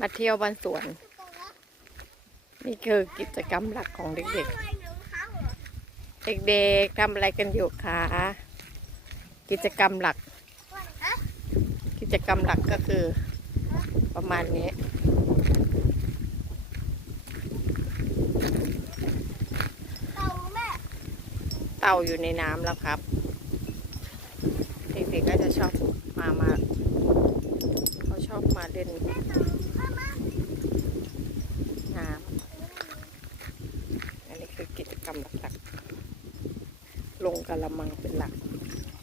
มาเที่ยวบ้านสวน นี่คือกิจกรรมหลักของเด็กๆ เด็กๆทำอะไรกันอยู่คะกิจกรรมหลัก กิจกรรมหลักก็คือ ประมาณนี้เต่าอยู่ในน้ำแล้วครับ เด็กๆก็จะชอบมา มา เขาชอบมาเล่นำอันนี้คือกิจกรรมหลักๆ ลงกระมังเป็นหลัก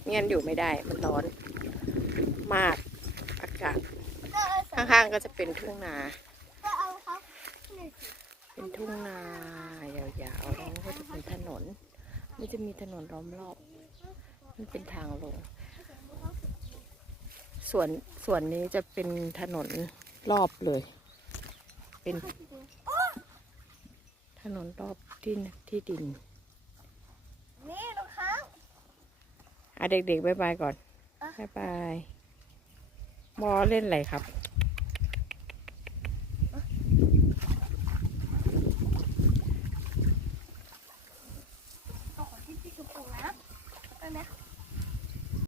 ไม่งั้นอยู่ไม่ได้มันร้อนมากอากาศข้างๆก็จะเป็นทุ่งนา เป็นทุ่งนายาวๆแล้วก็จะเป็นถนน มันจะมีถนนล้อมรอบ มันเป็นทางลงส่วนส่วนนี้จะเป็นถนนรอบเลย เป็นถนนรอบที่ที่ดินรองเท้า อะเด็กๆบายบายก่อนอะบายบายมอเล่นอะไรครับ